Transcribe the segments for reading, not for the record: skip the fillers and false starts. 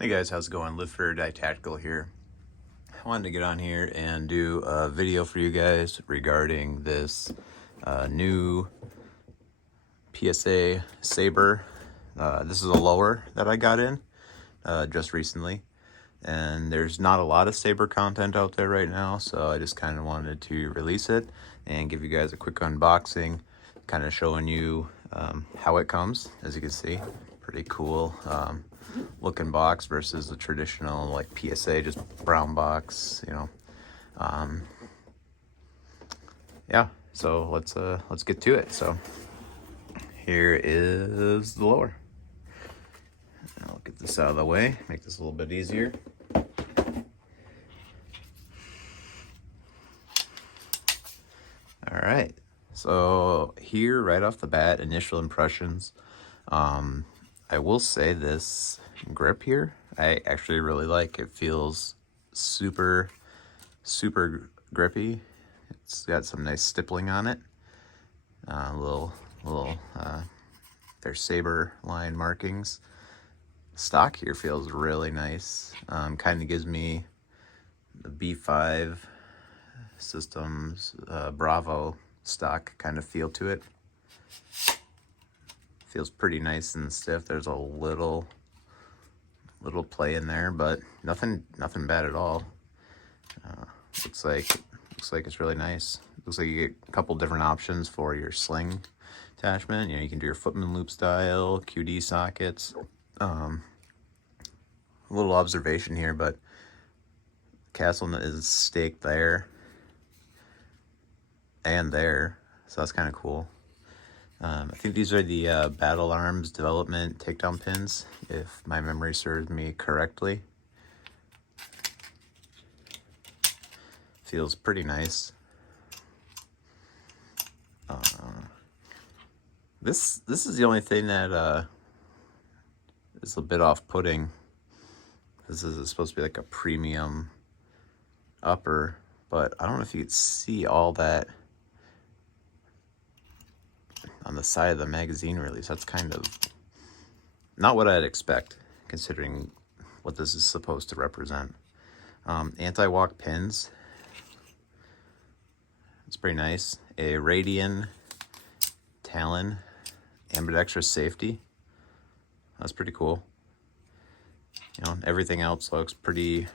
Hey guys, how's it going? Live for Die Tactical here. I wanted to get on here and do a video for you guys regarding this new PSA Sabre. This is a lower that I got in just recently, and there's not a lot of Sabre content out there right now, so I just kind of wanted to release it and give you guys a quick unboxing, kind of showing you how it comes. As you can see, pretty cool looking box versus the traditional like PSA, just brown box, you know. Yeah, so let's get to it. So here is the lower. I'll get this out of the way, make this a little bit easier. All right, so here right off the bat, initial impressions. I will say this grip here, I actually really like. It feels super grippy. It's got some nice stippling on it. Little there's Sabre line markings. Stock here feels really nice. Kind of gives me the B5 Systems Bravo stock kind of feel to it. Feels pretty nice and stiff. There's a little play in there, but nothing bad at all. Looks like it's really nice. Looks like you get a couple different options for your sling attachment. You know, you can do your footman loop style, QD sockets. A little observation here, but castle is staked there and there, so that's kind of cool. I think these are the Battle Arms Development takedown pins, if my memory serves me correctly. Feels pretty nice. This is the only thing that is a bit off-putting. This is supposed to be like a premium upper, but I don't know if you could see all that on the side of the magazine release. That's kind of not what I'd expect, considering what this is supposed to represent. Anti-walk pins. It's pretty nice. A Radian Talon ambidextrous safety. That's pretty cool. You know, everything else looks pretty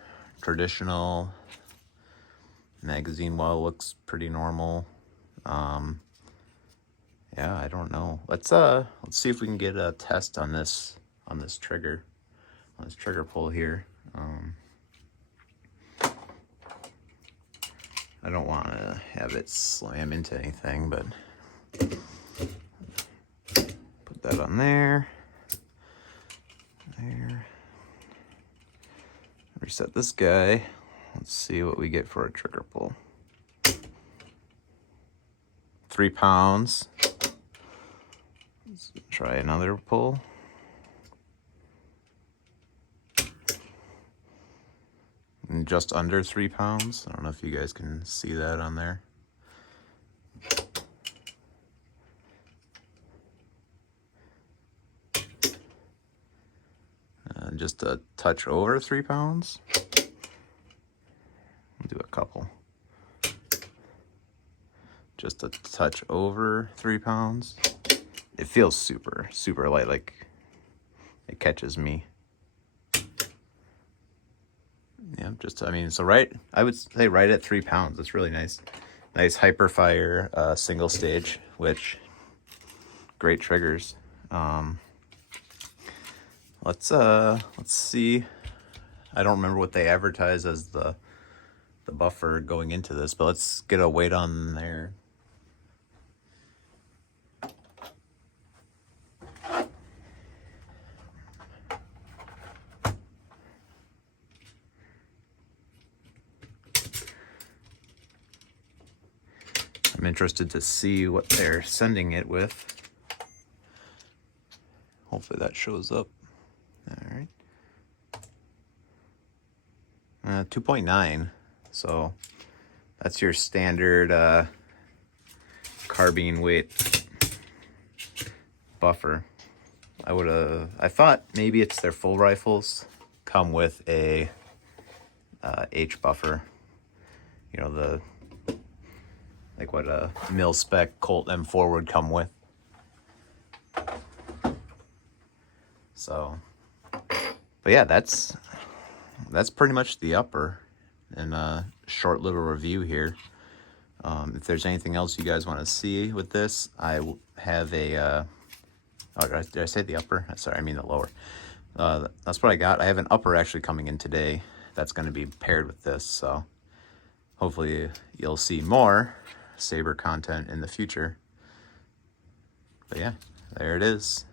traditional. Magazine wall looks pretty normal. Yeah, I don't know. Let's see if we can get a test on this trigger pull here. I don't want to have it slam into anything, but put that on there. Reset this guy. Let's see what we get for a trigger pull. 3 pounds. Let's try another pull. And just under 3 pounds. I don't know if you guys can see that on there. Just a touch over 3 pounds. We'll do a couple. Just a touch over 3 pounds. It feels super light, like it catches me. Yeah, I mean, so I would say right at 3 pounds. It's really nice. Nice Hyperfire single stage, which great triggers. Let's see. I don't remember what they advertise as the buffer going into this, but let's get a weight on there. I'm interested to see what they're sending it with. Hopefully that shows up. All right. 2.9. So that's your standard carbine weight buffer. I thought maybe it's their full rifles. come with a H buffer. You know, the like what a mil spec Colt M4 would come with. So, but yeah, that's pretty much the upper, and a short little review here. If there's anything else you guys want to see with this, I have a oh, did I say the upper? Sorry, I mean the lower. That's what I got. I have an upper actually coming in today that's going to be paired with this, so hopefully you'll see more Sabre content in the future. But yeah, there it is.